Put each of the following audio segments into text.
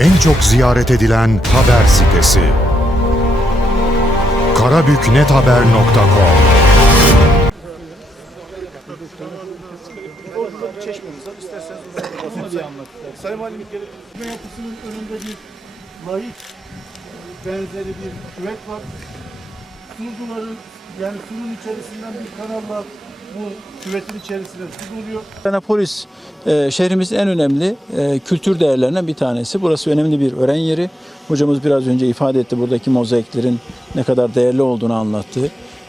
en çok ziyaret edilen haber sitesi. karabüknethaber.com Sayın Valim Bu yapısının önünde bir layık benzeri bir küvet var. Sunucuların yani sunun içerisinden bir kanalla bu küvetin içerisine su doluyor. Polis e, şehrimizin en önemli e, kültür değerlerinden bir tanesi. Burası önemli bir öğren yeri. Hocamız biraz önce ifade etti buradaki mozaiklerin ne kadar değerli olduğunu anlattı.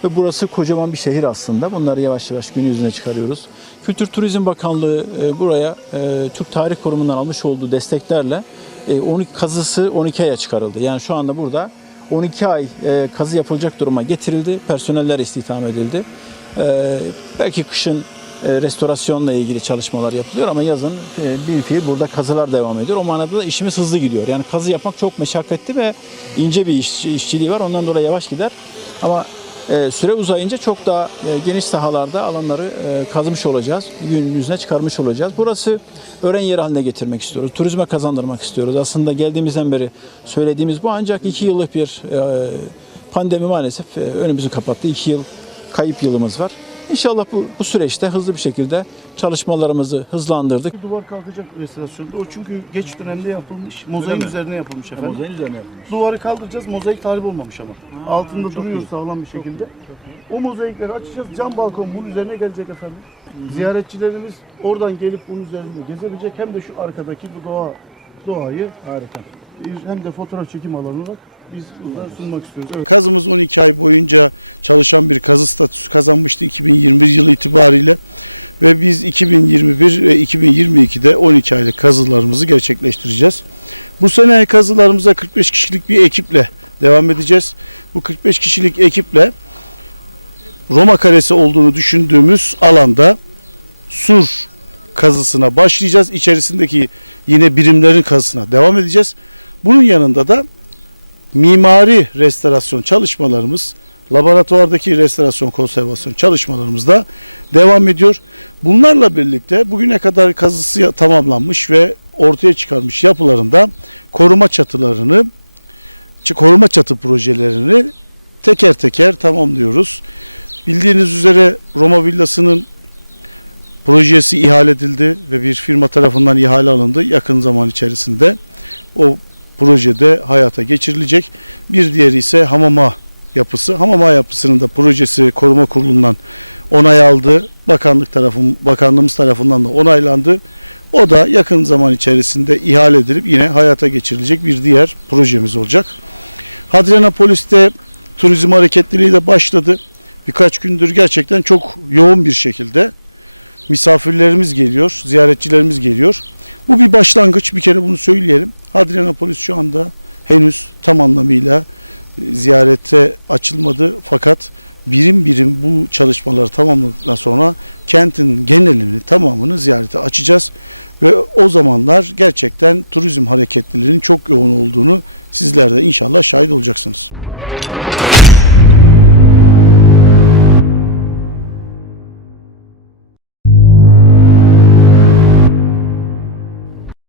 Ve burası kocaman bir şehir aslında. Bunları yavaş yavaş gün yüzüne çıkarıyoruz. Kültür Turizm Bakanlığı e, buraya e, Türk Tarih Kurumu'ndan almış olduğu desteklerle e, 12 kazısı 12 aya çıkarıldı. Yani şu anda burada 12 ay e, kazı yapılacak duruma getirildi. Personeller istihdam edildi. E, belki kışın e, restorasyonla ilgili çalışmalar yapılıyor ama yazın e, bir fiil burada kazılar devam ediyor. O manada da işimiz hızlı gidiyor. Yani kazı yapmak çok meşakkatli ve ince bir iş, işçiliği var. Ondan dolayı yavaş gider. Ama e, süre uzayınca çok daha geniş sahalarda alanları kazmış olacağız. Gün yüzüne çıkarmış olacağız. Burası öğren yeri haline getirmek istiyoruz. Turizme kazandırmak istiyoruz. Aslında geldiğimizden beri söylediğimiz bu ancak iki yıllık bir pandemi maalesef önümüzü kapattı. İki yıl kayıp yılımız var. İnşallah bu, bu süreçte hızlı bir şekilde çalışmalarımızı hızlandırdık. Duvar kalkacak restorasyonda. O çünkü geç dönemde yapılmış. Mozaiğin üzerine yapılmış efendim. Duvarı kaldıracağız. Mozaik tahrip olmamış ama. Altında duruyor sağlam bir şekilde. O mozaikleri açacağız. Cam balkon bunun üzerine gelecek efendim. Ziyaretçilerimiz oradan gelip bunun üzerinde gezebilecek. Hem de şu arkadaki bu doğa doğayı harika. Hem de fotoğraf çekim alanı biz sunmak istiyoruz. Kazımız 12 ay boyunca çalışan bir kazı statüsü kazanmıştı 2021 yılı itibariyle ve biz 2021 ve 2022'de 12 aylık kazılarımızı gerçekleştireceğiz. Bu sene kazılarımıza 45 kişilik bir ekiple devam edeceğiz. Bu 45 kişilik ekiple Roma karesi olduğunu düşündüğümüz alanda sur kazısına başlayacağız. İçerisindeki yine birimlerin kazısına devam edeceğiz. Bunun yanında da mimari restorasyon çalışmalarımız, laboratuvardaki restorasyon konservasyon çalışmalarımız da devam ediyor. Bunlarla birlikte bugüne kadar kazısı tamamlanmış ve ortaya çıkarmış yapılarında koruma çatılarını, koruma çatı projelerini teker teker tamamlıyoruz. Bildiğiniz üzere Roma Villası'nın projesi ihale edildi ve bir firma tarafından ihale alındı yakın zaman içerisinde. O projede hayata geçirilecek. Bir diğeri ise hamama yapısı. Hamama yapısının da projesi koruma kurulundan onay aldı. Bakanlık tarafın bakanlığımız tarafından da onaylandı. O da yakın zaman içerisinde ihale edilip yine hayata geçirilecek bir diğer projemiz olacak. Hadrianapolis'te turizm hareketliliği de başladı. Birkaç gündür gerçekten çok yoğun bir şekilde misafirlerimiz geliyor, ziyaretçilerimiz geliyor. Bu bir başlangıç bir kere bunu söyleyelim. Hadrianapolis şu anda henüz tam anlamıyla e, ziyarete açılmadı fakat birim birim bu çalışmaları tamamladıktan sonra kentin genelini tamamını ziyarete açacağız ve o zamanlar gerçekten turizm hareketliliğinin çok yoğun olduğunu sizler de inşallah şahit olacaksınız.